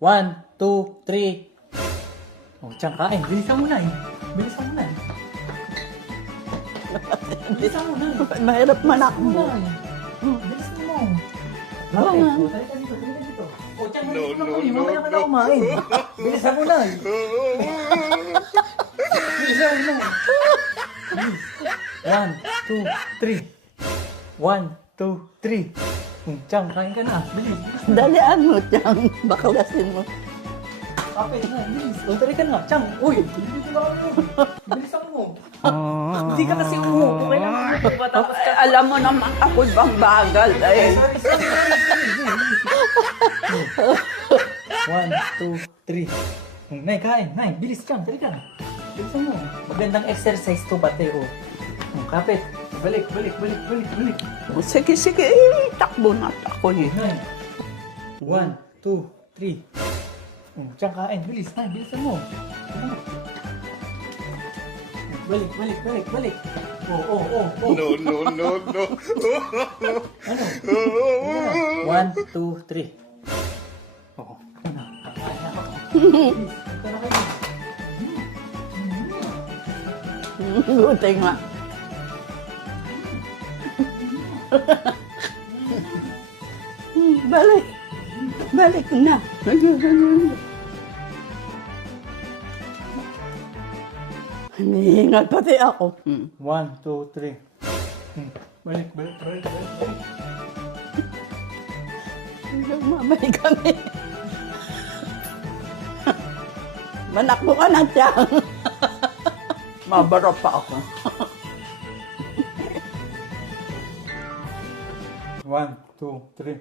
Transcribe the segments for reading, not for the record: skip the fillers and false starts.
1, 2, 3. Oh, tiyang kain. Bilisan mo na eh. Bilisan mo na eh. Bilisan mo na eh. Mahirap manakbo. Bilisan mo. Oo Okay, nga. so, talika dito, talika dito. Oh, tiyang, bilisan mo na. Mamaya ka na kumain. Bilisan mo na eh. Bilisan mo na. 1, 2, 3. 1, 2, 3. Tiyang, kain ka na. Bilis. Dalian mo, Tiyang. Baklasin mo. Kapit na, bilis. O, tari ka na. Tiyang, uy, bilis na ako. Bilisan mo. Hindi ka kasi umupo. Kailangan mo ba? Tapos ka. Alam mo naman ako bang bagal eh. Sorry, sorry. 1, 2, 3. Nay, kain. Nay, bilis Tiyang. Tari ka na. Bilisan mo. Magandang exercise to, pati. O, kapit. Balik, balik, balik, balik, balik. Sige, sige. Eh, takbo na ako eh. Nay. 1, 2, 3. Tiyang kain. Bilis. Nay, bilisan mo. Balik, balik, balik, balik. Oh. No, no, no, no. Ano? 1, 2, 3. Oo. Ano? Kakain na ako. Please, ito na kayo. Buti nga. Balik. Balik na. Hinihingal pati ako. 1, 2, 3. Balik, balik, balik, balik, balik. Mamay kami. Manakbo ka na, Tiyang. Mabaro pa ako. 1, 2, 3.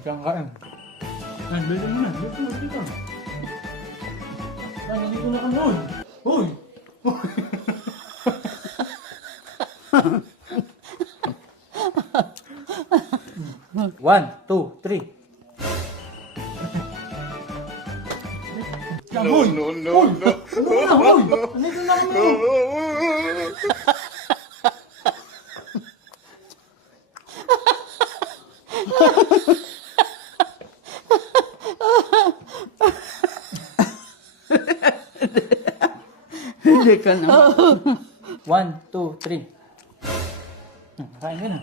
Tiyang kain. Ay, balik mo na. Balik mo, balik mo. Ay, nandito na kami. Uy! Uy! One, two, three. No, no, no, no. Nandito na kami. Hindi ka na. 1, 2, 3. Kain ka na.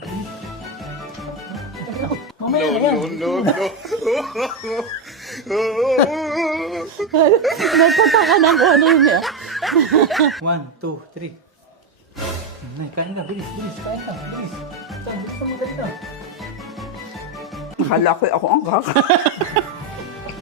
Mamaya na yan. No, no, no. Nagpataka ng kung ano yun eh. 1, 2, 3. Nay, kain ka. Bilis, bilis. Kain ka. Bilis. Bilis mo dali ka. Akala ko ako ang kaka.